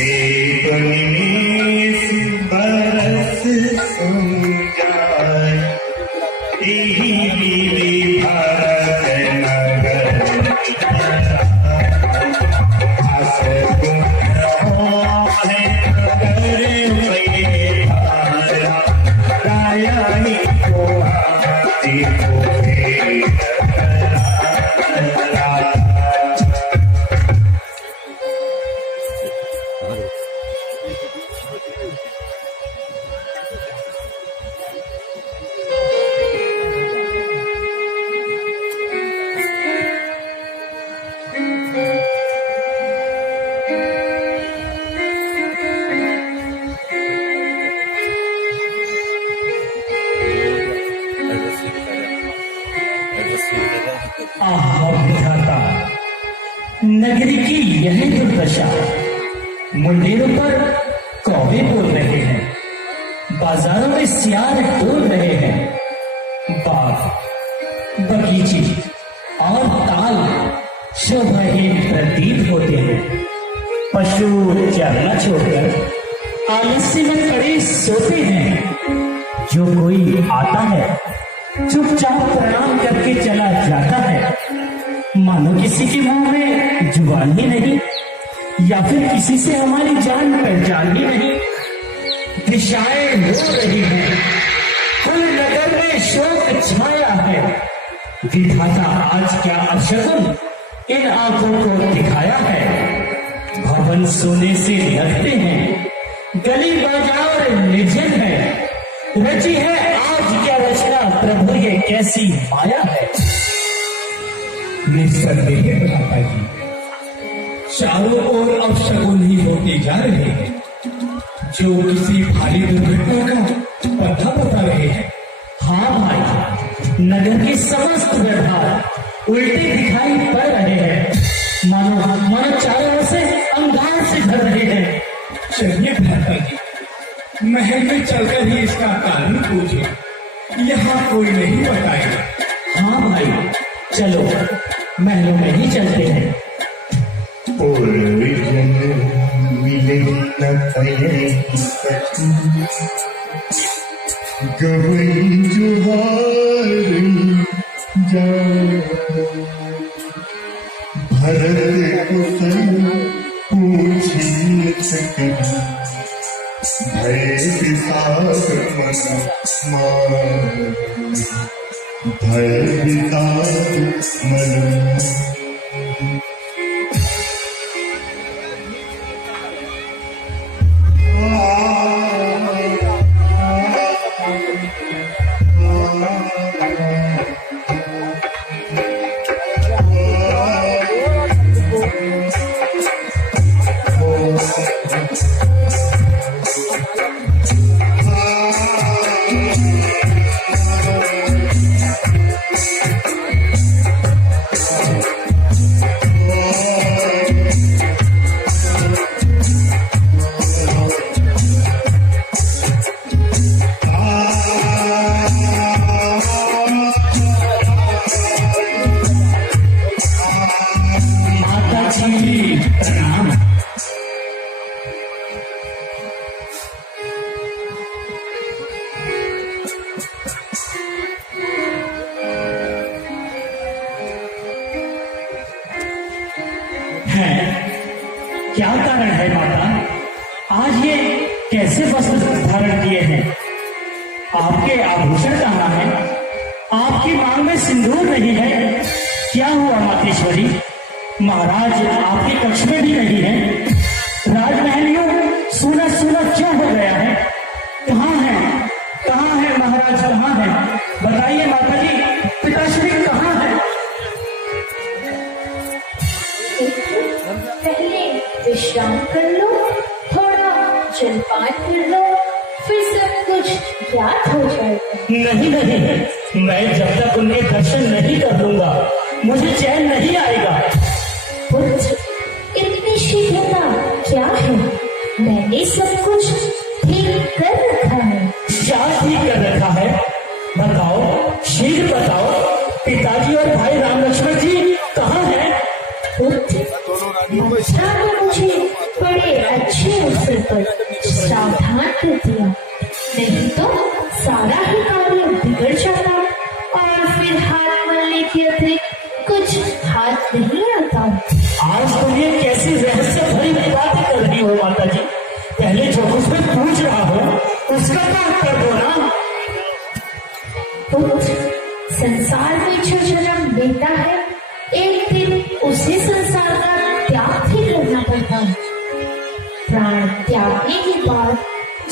एक निमेष बरस सो जाए, यही भारत नगर हस गुण है नगर में भारा, राया ही को हाथी को नगरी की यही दुर्दशा। मुंडेरों पर कौवे बोल रहे हैं, बाजारों में सियार डोल रहे हैं, बाग बगीचे और ताल शोभाहीन प्रतीत होते हैं। पशु चरना छोड़कर आलस्य में पड़े सोते हैं। जो कोई आता है चुपचाप प्रणाम करके चला जाता है, मानो किसी के मुंह में जुबान ही नहीं, या फिर किसी से हमारी जान पहचान ही नहीं। दिशाएं रो रही हैं, कुल नगर में शोक छाया है। विधाता आज क्या अपशकुन इन आंखों को दिखाया है। भवन सोने से लगते हैं, गली बाजार निर्जन है। रची है आज क्या रचना, प्रभु ये कैसी माया है। निस्संदेह भ्राता जी, चारों ओर अपशकुन ही होते जा रहे हैं, जो किसी भारी दुर्घटना का पता बता रहे हैं। हाँ भाई, नगर के समस्त व्यवहार उल्टे दिखाई पड़ रहे हैं, मानो चारों ओर से अंगार से भर रहे हैं। चलिए भ्राता जी, महल में चलकर ही इसका कारण पूछे, यहाँ कोई नहीं बताएगा। हाँ भाई, चलो महलों में ही चलते हैं। मिले न कहे गवई जुहार जा, भरत को पूछी भय विषाद भय विषाद मन। क्या कारण है माता, आज ये कैसे वस्त्र धारण किए हैं? आपके आभूषण कहाँ हैं? आपकी मांग में सिंदूर नहीं है। क्या हुआ मातेश्वरी? महाराज आपके कक्ष में भी नहीं है। राजमहल यूं सूना सूना क्यों हो गया है? कहाँ है, कहाँ है महाराज, कहाँ है? बताइए माता जी, पिताश्री कहाँ है? पहले विश्राम कर लो, थोड़ा जलपान कर लो, फिर सब कुछ याद हो जाएगा। नहीं नहीं, मैं जब तक उनके दर्शन नहीं कर लूंगा मुझे चैन नहीं आएगा। पुत्र, इतनी शीघ्रता क्या है? मैंने सब कुछ ठीक कर रखा है। क्या ठीक कर रखा है? बताओ, शीघ्र बताओ। पिताजी और भाई राम लक्ष्मण जी कहाँ हैं? पुत्र, मुझे बड़े अच्छे अच्छे अवसर पर सावधान कर दिया, नहीं तो सारा ही कार्य बिगड़ जाता और फिर हाथ मलने के अतिरिक्त कुछ हाथ नहीं आता। आज तुम ये कैसी रहस्य भरी बातें कर रही हो माता जी? पहले जो कुछ मैं पूछ रहा हूँ उसका तो उत्तर दो ना। पुत्र, संसार में जो जन्म लेता है एक दिन उसे संसार का त्याग भी करना पड़ता है। प्राण त्यागने के बाद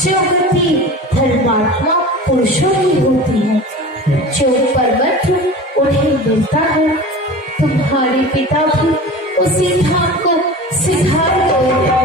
जो गति धर्मात्मा पुरुषों की होती है, जो परमत्र उन्हें मिलता है, तुम्हारे पिता भी उसी धाम को सिधार गए।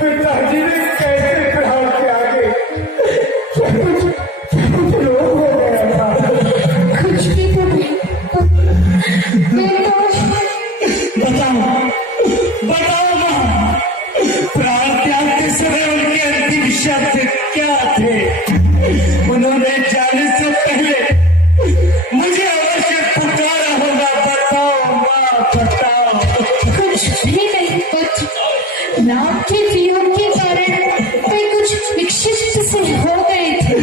पिताजी ने कैसे ग्रहण के आगे रोग हो गया था। कुछ भी तो नहीं। बताओ मां, प्राण त्याग के समय उनके अंतिम शब्द क्या थे? उन्होंने जाने से पहले मुझे अवश्य पुकारा होगा। बताओ मां, बताओ। कुछ भी नहीं पुत्र, नाम के वियोग के कारण वे कुछ विक्षिप्त से हो गए थे।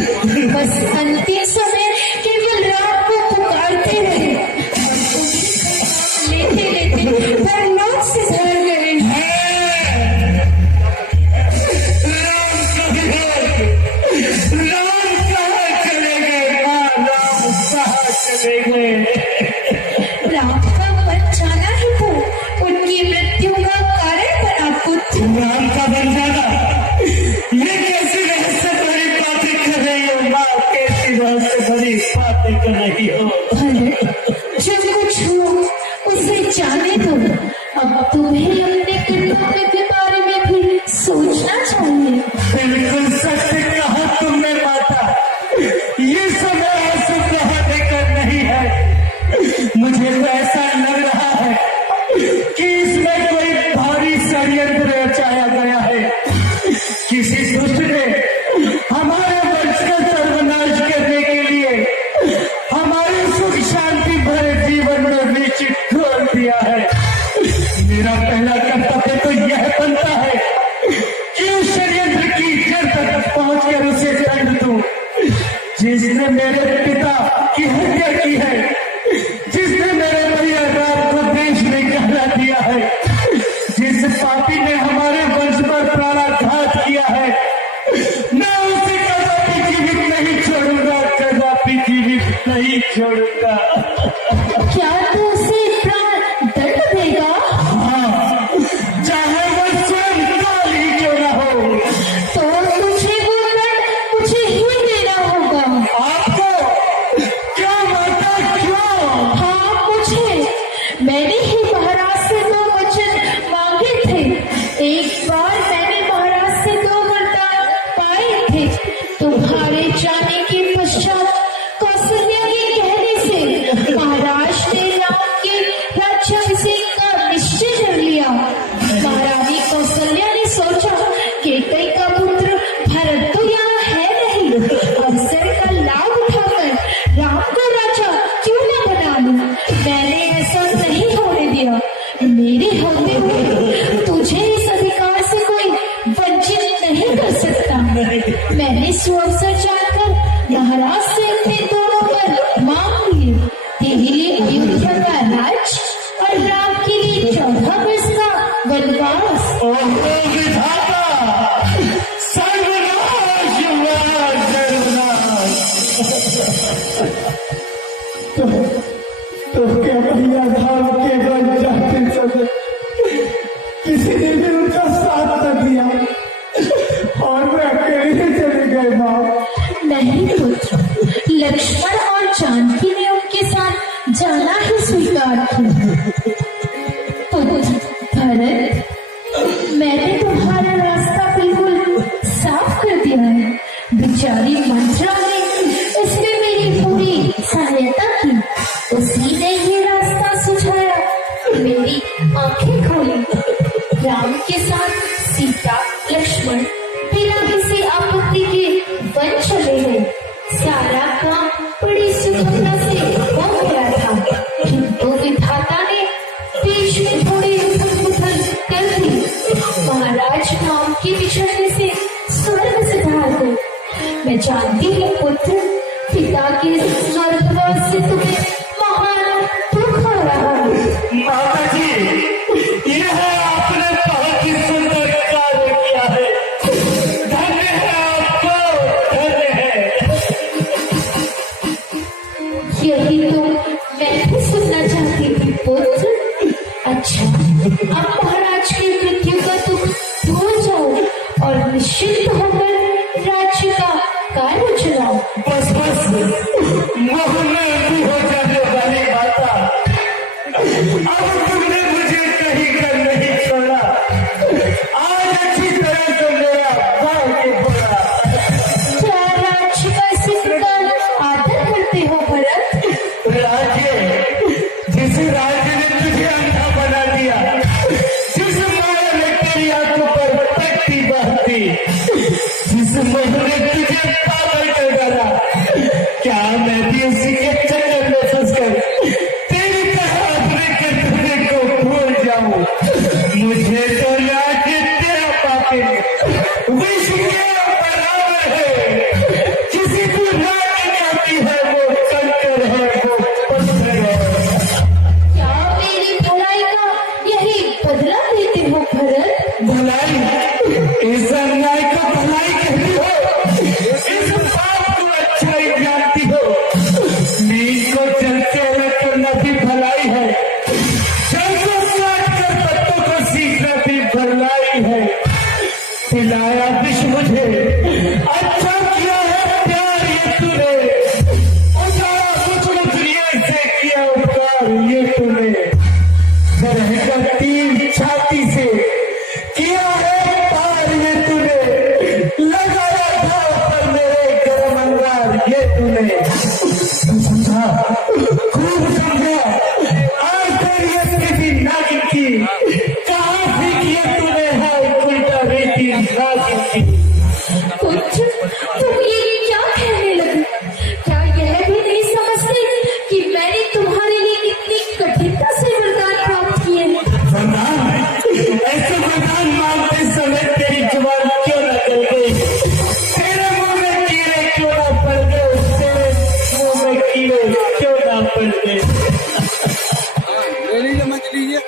बस अंतिम समय केवल रात को पुकारते रहे और लेते लेते परलोक से धर गए। राम कहाँ चले गए मां? राम कहाँ चले गए? राम का बन जाना ही तो उनकी मृत्यु का कारण बना पुत्र। राम का बन जाना, ये कैसी रहस्य भरी बातें कर रही हो माँ? कैसी रहस्य भरी बातें कर रही हो? जो कुछ हो उसे जाने दो। अब तुम्हें अपने कर्तव्य के बारे में भी सोचना चाहिए। बिल्कुल सत्य कहा तुमने माता। ये समय आंसू बहाने का नहीं है। मुझे तो ऐसा लग रहा है कि इसमें कोई भारी षड्यंत्र रचाया गया है। किसी दुष्ट ने हमारे वंश का सर्वनाश करने के लिए हमारे सुख शांति भरे जीवन में बीच खोल दिया है। मेरा पहला कर्तव्य तो यह बनता है कि उस षड्यंत्र की जड़ तक पहुंचकर उसे दंड दूं, जिसने मेरे पिता की हत्या की है, जिसने मेरे भैया राम को देश में कहला दिया है, जिस पापी ने हमारे वंश पर प्राणाघात किया है, मैं उसे कदापि जीवित नहीं छोड़ूंगा, कदापि जीवित नहीं छोड़ूंगा। क्या तू उसे प्राण दंड देगा? हाँ, चाहे वो स्वयं काल ही क्यों न हो। तो तुझे वो दंड मुझे ही देना होगा। आपको क्या माता, क्यों? हाँ मुझे, मैंने ही महाराज से 2 वचन मांगे थे। एक बार मैंने महाराज से 2 वरदान पाए थे। तुम्हारे जाने के पश्चात कौशल्या के कहने से महाराज ने राम के राज्याभिषेक का निश्चय कर लिया। महारानी कौशल्या ने सोचा कि कैकेयी का पुत्र भरत तो यहाँ है नहीं, अवसर का लाभ उठाकर राम को राजा क्यों न बना लूं। मैंने ऐसा नहीं होने दिया। मेरे होते हुए तुझे इस अधिकार से कोई वंचित नहीं कर सकता। मैंने सुअवसर जानकर महाराज से अपने दोनों पर मांग लिए। तेरे लिए अयोध्या का राज और राम के लिए 14 वर्ष का वनवास। ओ विधाता, सर्वनाश हुआ, सर्वनाश और मैं अकेले ही चली गई माँ। नहीं पुत्र, लक्ष्मण और जानकी ने उनके साथ जाना ही स्वीकार किया। पुत्र भरत, मैंने तुम्हारा रास्ता बिल्कुल साफ कर दिया है। बेचारी मंत्रा ने इसमें मेरी पूरी सहायता की। उसी ने ये रास्ता सुझाया, मेरी आंखें खोली। राम के साथ सीता लक्ष्मण बिना किसी आपत्ति के वन चले गए। सारा काम बड़ी सुगमता से हो गया था, किंतु विधाता ने बीच में थोड़ी उथल-पुथल कर दी। महाराज राम के बिछड़ने से स्वर्ग सिधार गए। मैं जानती हूँ पुत्र, पिता के स्वर्गवास से तुम्हें महान दुख हो रहा है। माता जी, यह आपने बहुत ही सुंदर कार्य किया है। धन्य है आपको, धन्य है। यही तो मैं भी सुनना चाहती थी पुत्र। अच्छा, अब महाराज की मृत्यु का दुख भूल जाओ और निश्चिंत होकर राज्य का कार्य चलाओ। बस बस, मोह में भी हो जाने वाली माता, अब तुमने मुझे कहीं कर नहीं छोड़ा। आज अच्छी तरह से मेरा भाग्य बोला। क्या राज्य का इसी प्रकार आदर करते हो भरत? राज्य, जिस राज्य ने तुझे अंधा बना दिया, जिस माया ने तेरी आंखों पर पट्टी बांध दी, जिस मोह ने तुझे पागल कर डाला, क्या मैं भी उसी के चक्कर में फंसकर तेरी तरह अपने कर्तव्य को भूल जाऊं? मुझे तो राज्य तेरा पापी विष के बराबर है। किसी को राज्य कहती है वो कंकर है, वो पत्थर है। क्या मेरी भलाई का यही बदला देते हो भरत? भलाई, इस अन्याय को भलाई कहती हो, इस पाप को अच्छाई जानती हो। नींद को चलते हुए करना भी भलाई है, जल को काट कर पत्तों को सीखना भी भलाई है। पिलाया विष मुझे, अच्छा किया है प्यार ये तूने, उजाड़ा कुछ ये से किया उपकार ये तूने। तरह का तीर छाती से किया है पार ये तूने, लगाया था ऊपर मेरे गर्म अंगार ये तूने। समझा, खूब समझा, आज तेरी स्थिति नागिन की कहाँ सीखी है तूने है उल्टा रीति नागिन की। पुत्र, तुम ये क्या कहने लगे? क्या यह भी नहीं समझते कि मैंने तुम्हारे लिए कितनी कठिनता से वरदान प्राप्त किए हैं? वरदान, ऐसे वरदान मांगते समय तेरी जुबान क्यों न चल गई? तेरे मुंह में कीड़े क्यों न पड़ गए? तेरे मुंह में कीड़े क्यों न पड़ गए? ले लीजिए मत लीजिए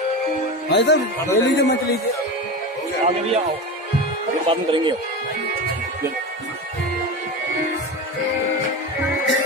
भाई साहब, ले लीजिए मत लीजिए। आगे भी आओ, बाद में करेंगे।